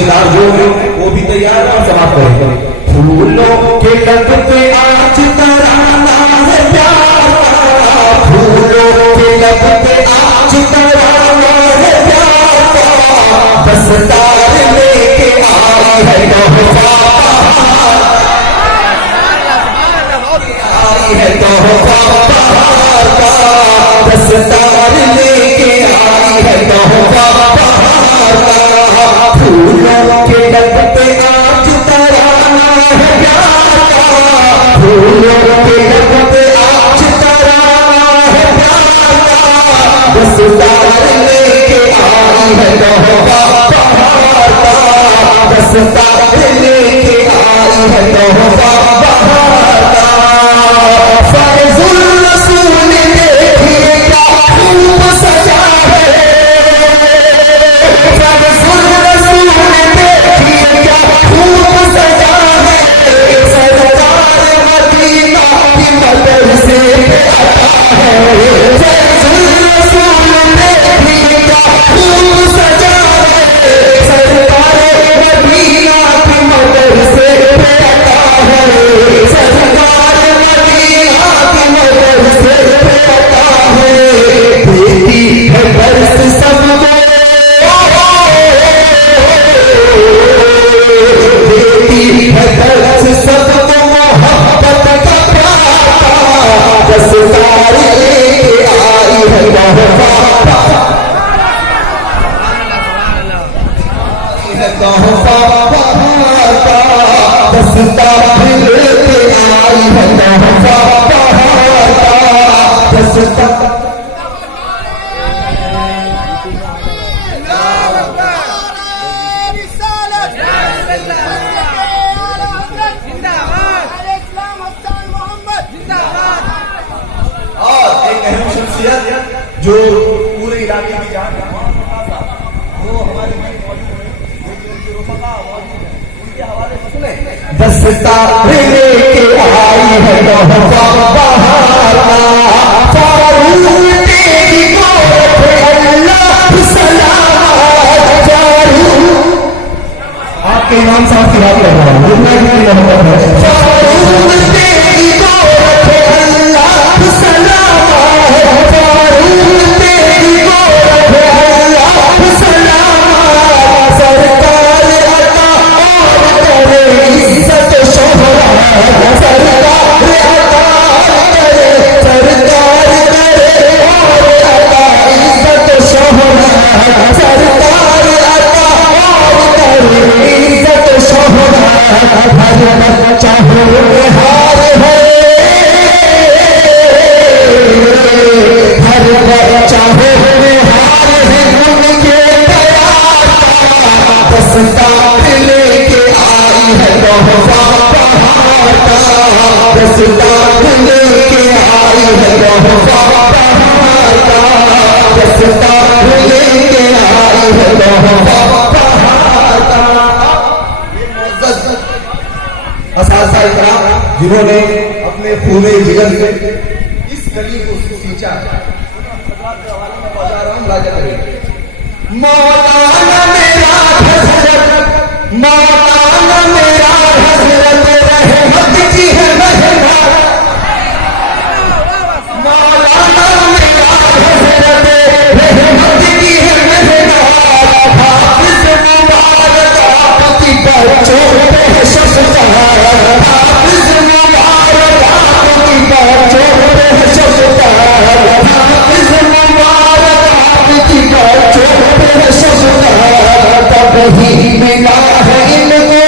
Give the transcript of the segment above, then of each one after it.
रिश्तेदार जो है वो भी तैयार है और समाप्त करेंगे। फूलों के लगते आज तराना है प्यार का, फूलों के लगते आज तराना है प्यार का, दस्तार लेके आई है तोहफा, आई है तोहफा का, दस्तार लेके आई है तोहफा का, फूलों के लगते आज तराना है प्यार का, फूलों के लगते आज तराना है प्यार का, दस्तार लेके आई है तोहफा का, दस्तार लेके आई है तोहफा का। फैज़ुल रसूल देखिए क्या खूब सजा है, फैज़ुल रसूल देखिए क्या खूब सजा है, सरकार मदीना की मदद से आता है, फैज़ुल रसूल देखिए क्या खूब सजा है, सरकार मदीना की मदद से आता है, सरकार मदीना की मदद से आता है, बेटी है बरस सबको, बेटी है बरस सबको मोहब्बत का प्यार, दस्तार लेके आई है तोहफा का, तोहफा का, दस्तार लेके आई है तोहफा का, दस्तार। जो पूरे इलाके की जान वो हमारे उनके हवाले से सुने। दस्तार लेके आई है तोहफा बहार का, फारूक तेरी गोद अल्लाह सलामत जारू। आपके इमाम साहब की बात कर रहा हूँ, फारूक तेरी गोद अल्लाह सलामत, जिन्होंने अपने पूरे जीवन से इस गली को सींचा। मौलाना मेरा हज़रत, मौलाना मेरा हज़रत रहमत की है रहमत, मौलाना मेरा हज़रत रहमत की है रहमत, हाफ़िज़ मुबारक आपकी बच्चों पे है शफ़क़त, हाफ़िज़ मुबारक आपकी बच्चों पे है शफ़क़त, हाफ़िज़ मुबारक आपकी बच्चों पे है शफ़क़त, तभी मिला है इनको,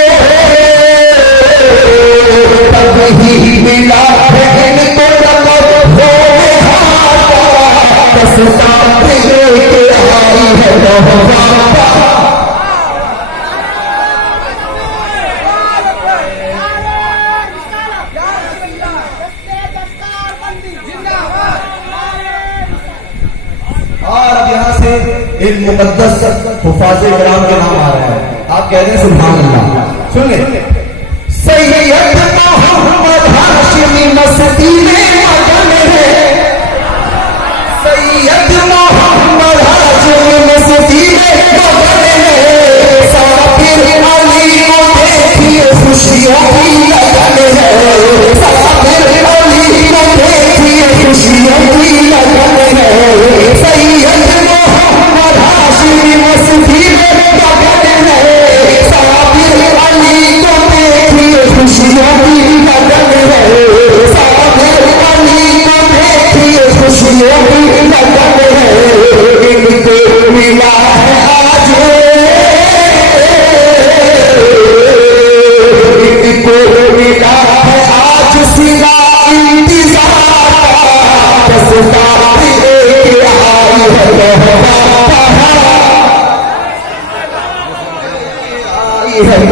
तभी मिला है इनको लक़ब हो हाथा, दस्तार लेके आई है तोहफा का। और अब यहाँ से एक मुकद्दस हुफ़ाज़े किराम के नाम आ रहे हैं, आप कह रहे हैं सुभान अल्लाह। सुनिए, सैयद मोहम्मद हाशिमी मस्ती में मगन है, सैयद मोहम्मद हाशिमी मस्ती में मगन है, साकिर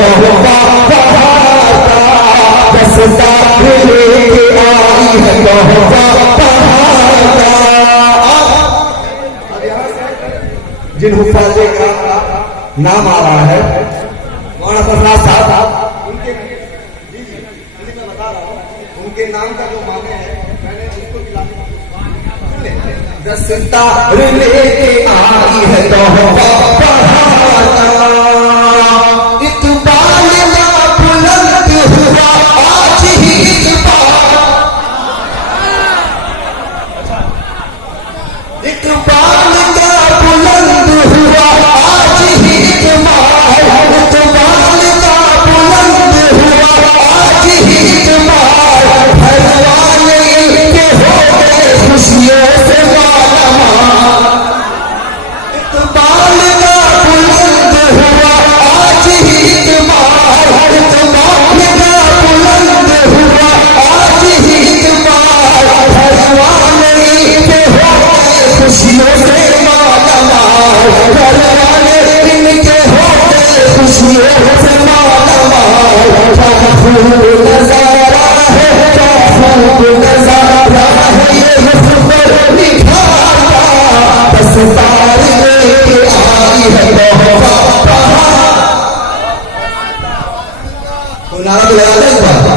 तोहफा बहार का, दस्तार लेके आई है तोहफा बहार का। जिन हुफ्फाज़े का नाम आ रहा है मौलाना फरनाज साहब, उनके मैं बता रहा हूँ, उनके नाम का जो माने है मैंने उसको दस्तार लेके आई है तोहफा बहार का, इक़बाल का बुलंद हुआ आज ही इक़बाल, इक़बाल का बुलंद हुआ आज ही इक़बाल, इक़बाल का बुलंद हुआ आज ही इक़बाल, भरवाने के हो गए खुशियों से मालामाल, इक़बाल का बुलंद हुआ आज ही इक़बाल, इक़बाल का बुलंद हुआ आज ही इक़बाल, भरवाने के हो गए खुशियों से मालामाल, भरवाने इनके हो गए खुशियों से मालामाल। क्या खूब नजारा है, क्या खूब नजारा है ये हुस्न निखार का, दस्तार लेके आई है तोहफा बहार। तो नारा तो लगा दें बात।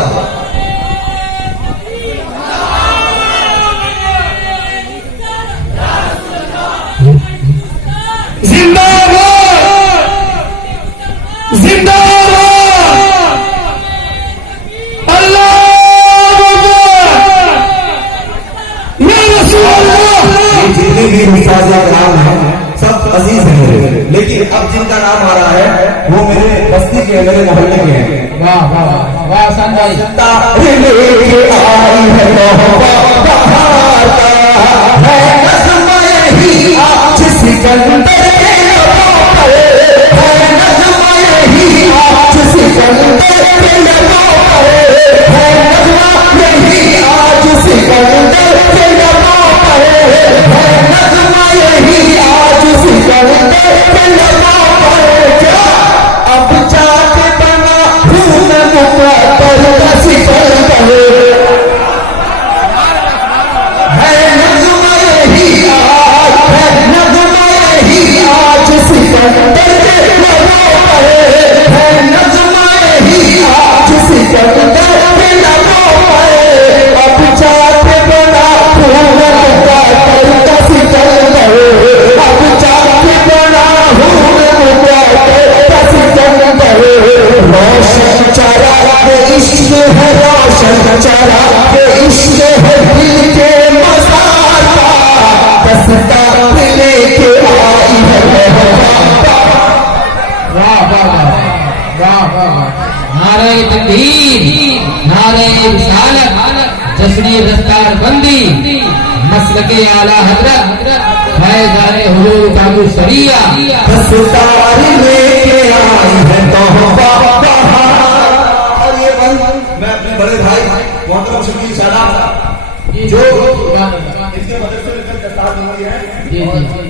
जिंदाबाद जिंदाबाद, अल्लाह अकबर, या रसूल अल्लाह। ये जितने भी हुफ्फाज़े किराम हैं सब अजीज हैं मेरे, लेकिन अब जिनका नाम आ रहा है वो मेरे बस्ती के, मेरे मोहल्ले के हैं। वाह वाह वाह सन भाई, लेके आई है तोहफा बहार का, है नज़्म यही आज सिकंदर के लबों पर, है नज़्म यही आज सिकंदर के लबों पर, है नज़्म यही आज सिकंदर के लबों पर, है नज़्म यही आज सिकंदर के लबों पर। क्या अब जाके बना हूँ मैं मुक़द्दर का सिकंदर, है नज़्म यही आज, है नज़्म यही आज सिकंदर के लबों पर, है नज़्म यही आज सिकंदर के लबों पर। अब जाके बना हूँ मैं मुक़द्दर का सिकंदर, अब जाके बना हूँ मैं मुक़द्दर का सिकंदर। रोशन चरा के इश्क है, रोशन चरा के इश्क है दिल के मज़ार का, दस्तार लेके आई है तोहफा बहार। वाह वाह वाह वाह, नारे तकबीर, नारे रिसालत, जश्न दस्तार बंदी, मसलके आला हजरत फैज़ाने हुजूर काबू शरिया, दस्तार लेके आई है तोहफा बहार। और ये बंद मैं अपने बड़े भाई मोहतरम शकील शादाब साहब जो इसके मदरसे में दस्तार बंदी है, जी जी,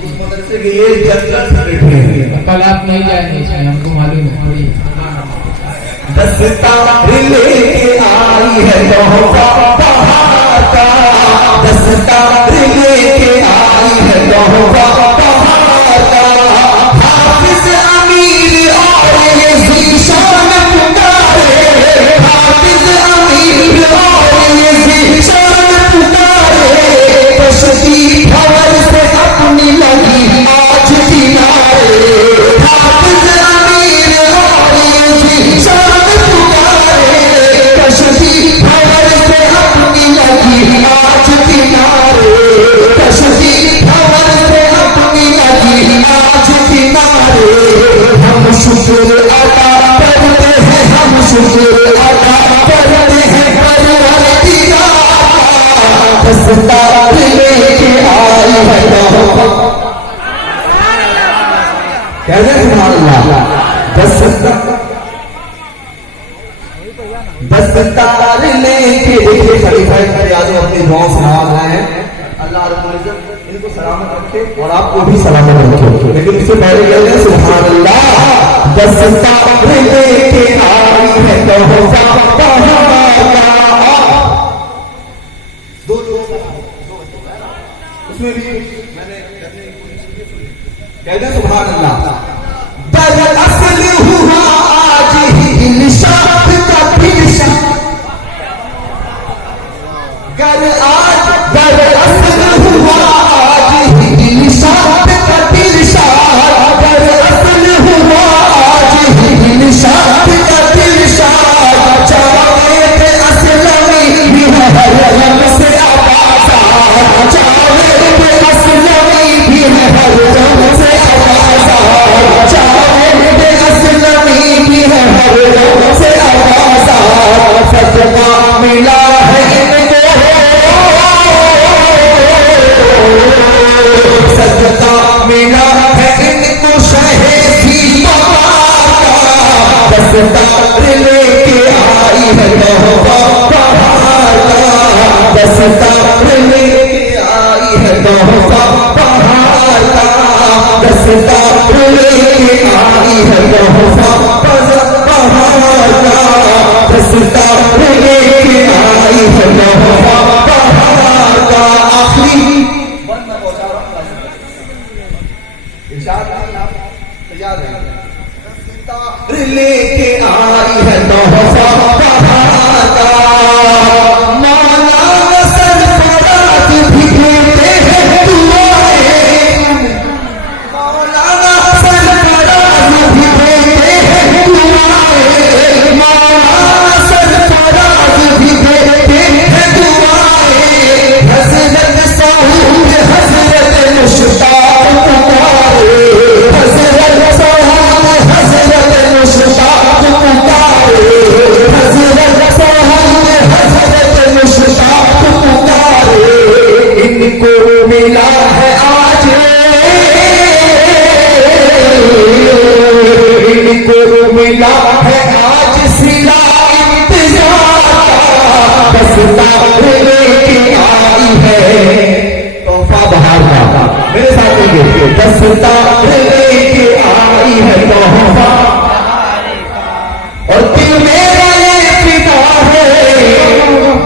उस मदरसे के ये जनरल सेक्रेटरी हैं। कल आप नहीं जाएंगे इसमें, हमको मालूम है थोड़ी। दस्तार लेके आई है तोहफा बहार का, दस्तार लेके आई है तोहफा बहार का, हाफिज अमीर और ये ज़ीशान पुकारे, हाफिज अमीर और ये ज़ीशान पुकारे, कश्ती भंवर से अपनी लगी आज किनारे, हाफिज अमीर और ये ज़ीशान पुकारे, कश्ती भंवर से अपनी लगी आज किनारे, कश्ती भंवर से अपनी लगी आज किनारे। हम शुक्र अदा करते हैं, हम शुक्र अदा करते हैं परवरदिगार का, दस्तार लेके आई है तोहफा। कैसे सुभान अल्लाह, दस्तार लेके देखिए खलीफा आज़म अपनी दुआओं से नवाज रहे हैं। अल्लाह रब्बुल इज्जत इनको सलामत रखे और आपको भी सलामत रखे। लेकिन इससे पहले कहते हैं सुभान अल्लाह, दस्तार लेके आई है तोहफा बहार का। दो उसमें भी मैंने कहते सुभान अल्लाह। दरअसल हुआ आज ही निशात का दिशा, गर आज दरअसल हुआ आज ही निशात का दिशा, दरअसल हुआ आज ही निशात का दिशा। जावेद असलमी भी है हर रंग से आबाज़ार, जावेद असलमी भी है हर रंग से आबाज़ार, जावेद असलमी भी है हर रंग से आबाज़ार। सदका मिला है इनको, सदका मिला है इनको शहेदी बहार का। दस्तार लेके आई है तोहफा बहार का, दस्तार लेके आई है तोहफा बहार का, दस्तार लेके आई है तोहफा बहार का, दस्तार लेके आई है तोहफा बहार का। आखिरी तैयार है। लेके आई है तोहफा बहार का, मौलाना सरफराज भी देते हैं दुआएं, मौलाना सरफराज भी देते हैं दुआएं, मौलाना सरफराज भी देते हैं दुआएं। हज़रत साहूद हज़रत मुश्ताक पुकारे, हज़रत साहूद हज़रत मुश्ताक पुकारे, हज़रत साहूद हज़रत मुश्ताक पुकारे। इनको मिला है आज, इनको मिला है आज सिला इंतजार का। दस्तार लेके आई है तोहफा बहार का। मेरे साथ देखिए, दस्तार लेके आई है तोहफा, और दिल मेरा ये फिदा है,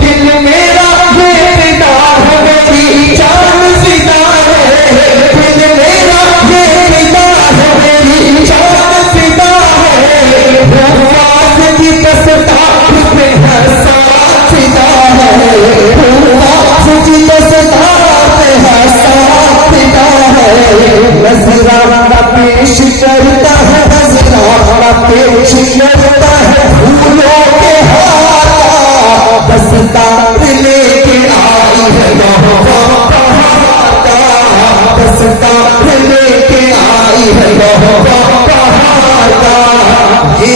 दिल मेरा ये फिदा है, मेरी जान फिदा है, दिल मेरा ये फिदा है, मेरी जान फिदा है। भूवास की दस्तार पे हर साथ फिदा है, भूवास की दस्तार पे हर साथ फिदा है। नजराना पेश करता है, नजराना पेश करता है फूलों के हार का। दस्तार लेके आई है तोहफा बहार का, दस्तार लेके आई है तोहफा बहार का। ये